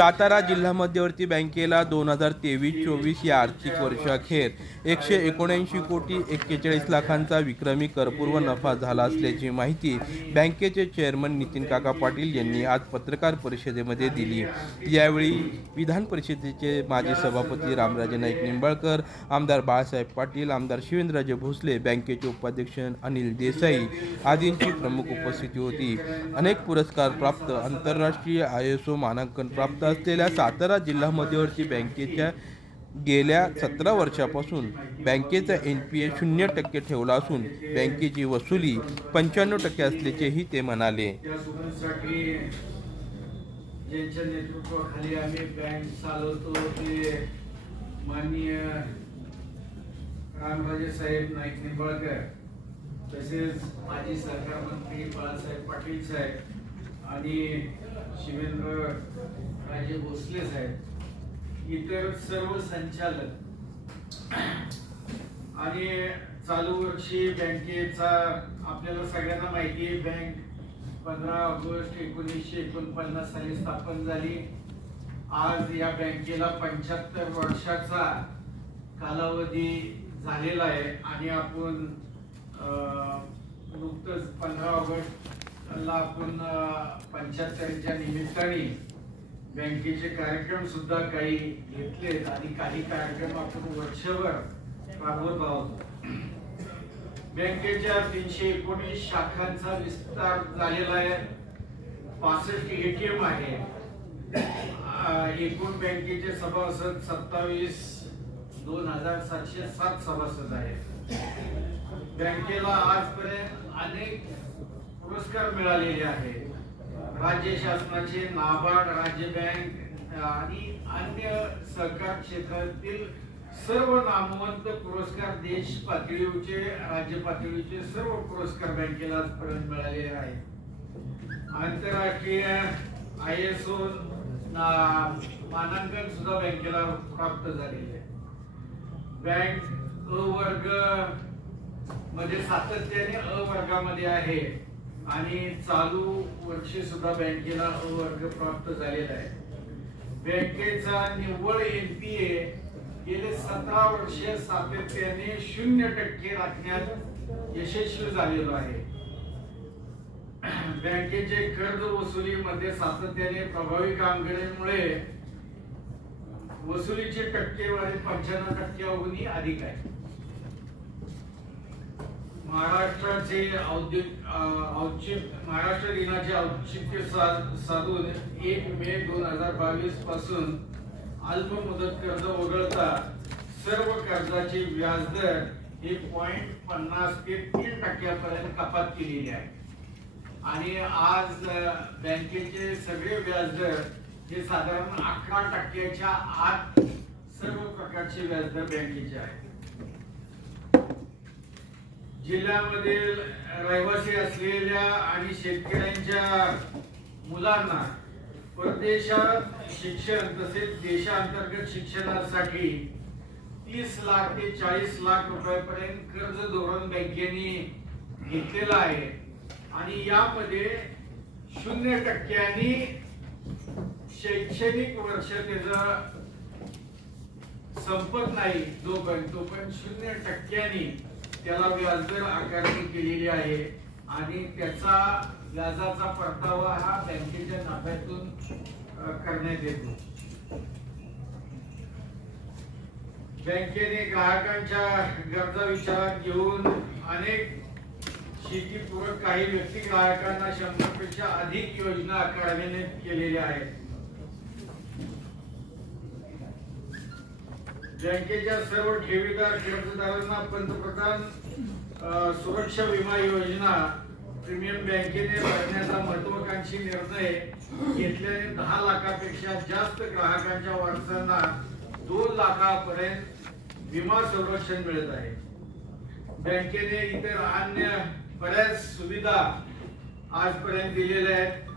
सातारा जिल्हा मध्यवर्ती बँकेला दोन हजार तेवीस चोवीस या आर्थिक वर्षाखेर एकशे एकोणऐंशी कोटी एक्केचाळीस लाखांचा विक्रमी करपूर्व नफा झाला असल्याची माहिती बँकेचे चेअरमन नितीन काका पाटील यांनी आज पत्रकार परिषदेमध्ये दिली. यावेळी विधान परिषदेचे माजी सभापती रामराजे नाईक निंबाळकर आमदार बाळासाहेब पाटील आमदार शिवेंद्रराजे भोसले बँकेचे उपाध्यक्ष अनिल देसाई आदींची प्रमुख उपस्थिती होती. अनेक पुरस्कार प्राप्त आंतरराष्ट्रीय आय एस ओ मानांकन प्राप्त असलेल्या सातारा जिल्हा मध्यवर्ती बँकेच्या गेल्या सतरा वर्षापासून बँकेचा एन पी ए शून्य टक्के ठेवला असून बँकेची वसुली पंच्याण्णव टक्के असल्याचेही ते म्हणाले. ज्यांच्या नेतृत्वाखाली आम्ही बँक चालवतो ते माननीय रामराजे साहेब नाईक निंबाळकर तसेच माजी सहकार मंत्री बाळासाहेब पाटील साहेब आणि शिवेंद्र राजे भोसले साहेब इतर सर्व संचालक. आणि चालू वर्षी बँकेचा आपल्याला सगळ्यांना माहिती आहे बँक पंधरा ऑगस्ट एकोणीसशे एकोणपन्नास साली स्थापन झाली. आज या बँकेला पंच्याहत्तर वर्षाचा कालावधी झालेला आहे आणि आपण त्यांना आपण पंच्याहत्तरच्या निमित्ताने बँकेचे कार्यक्रम सुद्धा काही घेतलेत आणि काही कार्यक्रम आपण वर्षभर राबवत आहोत बँकेच्या तीनशे एकोणीस शाखांचा विस्तार झालेला आहे. पासष्ट एटीएम आहे. एकूण बँकेचे सभासद सत्तावीस दोन हजार सातशे सात सभासद आहेत. बँकेला आजपर्यंत अनेक पुरस्कार मिळालेले आहेत. राज्य शासनाचे नाबार्ड राज्य बँक आणि अन्य सहकार क्षेत्रातील सर्व नामवंत पुरस्कार देश पातळीचे राज्य पातळीचे सर्व पुरस्कार बँकेला आजपर्यंत मिळालेले आहेत. आंतरराष्ट्रीय आय एस ओ मानांकन सुद्धा बँकेला प्राप्त झालेले आहे बँक अ वर्गमध्ये सातत्याने अ वर्गामध्ये आहे. आणि चालू वर्षी सुद्धा बँकेला वर्ग प्राप्त झालेला आहे. बँकेचा निव्वळ एनपीए गेले सतरा वर्ष सातत्याने शून्य टक्के राखण्यात यशस्वी झालेलो आहे. बँकेचे कर्ज वसुलीमध्ये सातत्याने प्रभावी कामगिरीमुळे वसुलीची टक्केवारी पंच्याण्णव टक्क्याहूनही अधिक आहे. महाराष्ट्राचे औद्योगिक औचित्य महाराष्ट्र दिनाचे औचित्य साधून एक मे दोन हजार बावीसपासून अल्प मुदत कर्ज वगळता सर्व कर्जाचे व्याजदर हे पॉईंट पन्नास ते तीन टक्क्यापर्यंत कपात केलेली आहे. आणि आज बँकेचे सगळे व्याजदर हे साधारण अकरा टक्क्याच्या आत सर्व प्रकारचे व्याजदर बँकेचे आहेत. जिल्ह्यामध्ये रहिवासी असलेल्या आणि शेतकऱ्यांच्या मुलांना परदेशात शिक्षण तसेच देशांतर्गत शिक्षणासाठी तीस लाख ते चाळीस लाख रुपयापर्यंत कर्ज धोरण बँकेने घेतलेलं आहे. आणि यामध्ये शून्य टक्क्यांनी शैक्षणिक वर्ष त्याचं संपत नाही जोपर्यंत तोपर्यंत शून्य टक्क्यांनी त्याला व्याजदर आकारणी केलेली आहे आणि त्याचा व्याजाचा परतावा हा बँकेच्या नफ्यातून करण्यात येतो. बँकेने ग्राहकांच्या गरजा विचारात घेऊन अनेक शेतीपूरक काही व्यक्ती ग्राहकांना शंभरपेक्षा अधिक योजना कार्यान्वित केलेल्या आहेत. बँकेच्या सर्व ठेवीदार कर्जदारांना पंतप्रधान सुरक्षा विमा योजना प्रीमियम बँकेने भरण्याचा महत्वाकांक्षी निर्णय घेतल्याने दहा लाखापेक्षा जास्त ग्राहकांच्या वारसांना दोन लाखापर्यंत विमा संरक्षण मिळत आहे. बँकेने इतर अन्य बऱ्याच सुविधा आजपर्यंत दिलेल्या आहेत.